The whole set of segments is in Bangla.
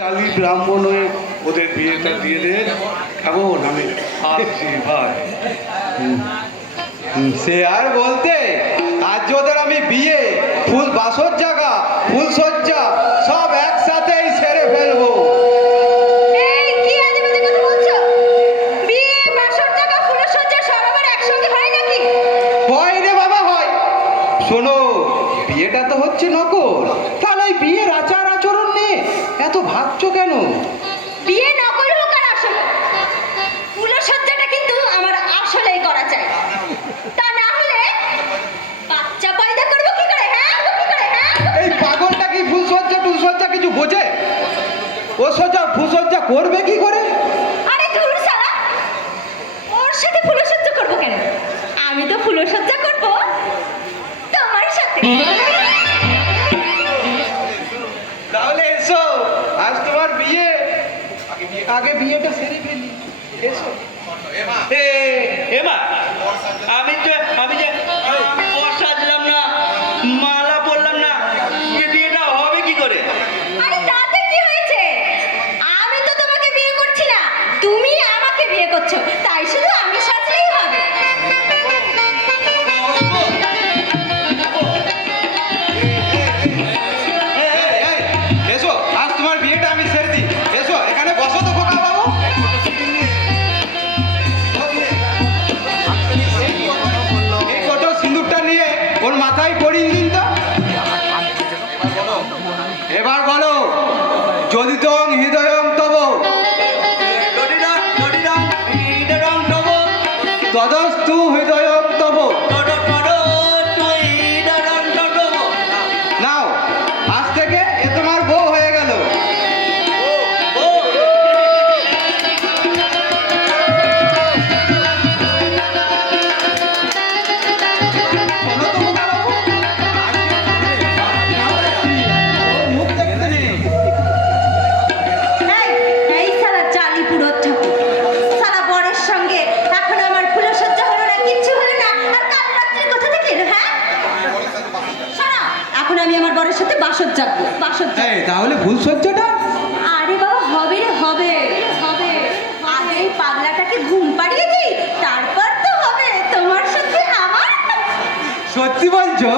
কালী ব্রাহ্মণ হয়ে ওদের বিয়েটা দিয়ে দে। কেমন? আমি আসছি ভাই। সে আর বলতে, আজ ওদের আমি বিয়ে, ফুল বাসর জায়গা, ফুল সজ্জা সব একসাথেই সেরে ফেলবো। এই কি আজেবাজে কথা বলছো? বিয়ে, বাসর জায়গা, ফুলসজ্জা সব আবার একসঙ্গে হয় নাকি? হয় রে বাবা হয়। শোনো, বিয়েটা তো হচ্ছে নকল, তাহলে ওই বিয়ের আচার আচরণ নিয়ে এত ভাবছো কেন? বিয়ে নকল হোক আর আসল হোক, ফুলসজ্জাটা কিন্তু আমার আসলেই করা চাই। তা না হলে বাচ্চা পয়দা করবো কি করে? হ্যাঁ কি করে? হ্যাঁ এই পাগলটা কি ফুলসজ্জা টুলসজ্জা কিছু বোঝে? ও সজ্জা ফুলসজ্জা করবে কি করে? আরে ধুর শালা, ওর সাথে ফুলসজ্জা করবো কেন? আমি তো ফুলসজ্জা করবো তোমার সাথে। তাহলে এসো, আজ তোমার বিয়ে, আগে বিয়েটা সেরে ফেলি। এসো। এমা আমি যে সাজলাম না, মালা পরলাম না, যে বিয়েটা হবে কি করে? আরে তাতে কি হয়েছে? আমি তো তোমাকে বিয়ে করছি না, তুমি আমাকে বিয়ে করছো, তাই শুধু আমি সাজলেই হবে। এসো, আজ তোমার বিয়েটা আমি সেরে দিই। এসো, এখানে বসো তো খোকা বাবু। এই কটো সিঁদুরটা নিয়ে ওর মাথায় পরিয়ে দিন তো। এবার বলো, যদি তং হৃদয়ং তব তদস্তু হৃদয়ং তব। নাও, আজ থেকে এ তোমার বউ হয়ে গেল। শোনো তো খোকা বাবু, মুখ দেখতে নেই। এই শালা জালি পুরো ঠাকুর, শালা বরের সঙ্গে এখন আমার ফুলসজ্জা হলো না, কিচ্ছু হলো না, আর কাল রাত্রে কোথা থেকে এলো? হ্যাঁ শোনো, এখন আমি আমার বরের সাথে বাসর যাবো, বাসর যাবো। এই, তাহলে ফুলসজ্জাটা? আরে বাবা হবে রে, হবে হবে, আগে এই পাগলাটাকে ঘুম পাড়িয়ে দিই, তারপর তো হবে তোমার সাথে আমার। সত্যি বলছো?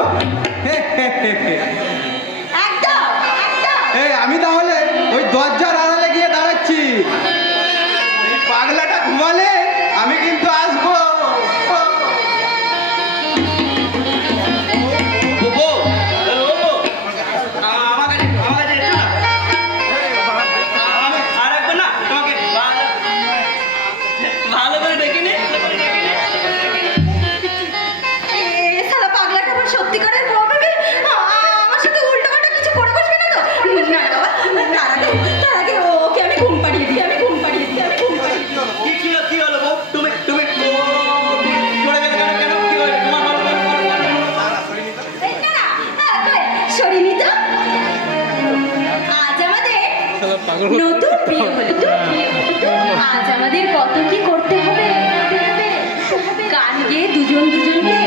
একদম একদম। এই, আমি তাহলে ওই দরজার আড়ালে গিয়ে দাঁড়াচ্ছি। এই পাগলাটা ঘুমালে আমি কিন্তু আসবো। ভালো করে ডেকে নে। এ শালা পাগলাটা আবার সত্যিকারের বউ ভেবে আমার সাথে উল্টোপাল্টা কিছু করে বসবে না তো? না বাবা, তার আগে ওকে আমি ঘুম পাড়িয়ে দিই, আমি ঘুম পাড়িয়ে দিই, আমি ঘুম পাড়িয়ে দিই। কি হলো বউ? তুমি পড়ে গেলে কেন? কি হলো তোমার? এই না না, সরিনি তো। আজ আমাদের নতুন বিয়ে হলো তো, আজ আমাদের কত কি করতে হবে। গান গেয়ে দুজন দুজনকে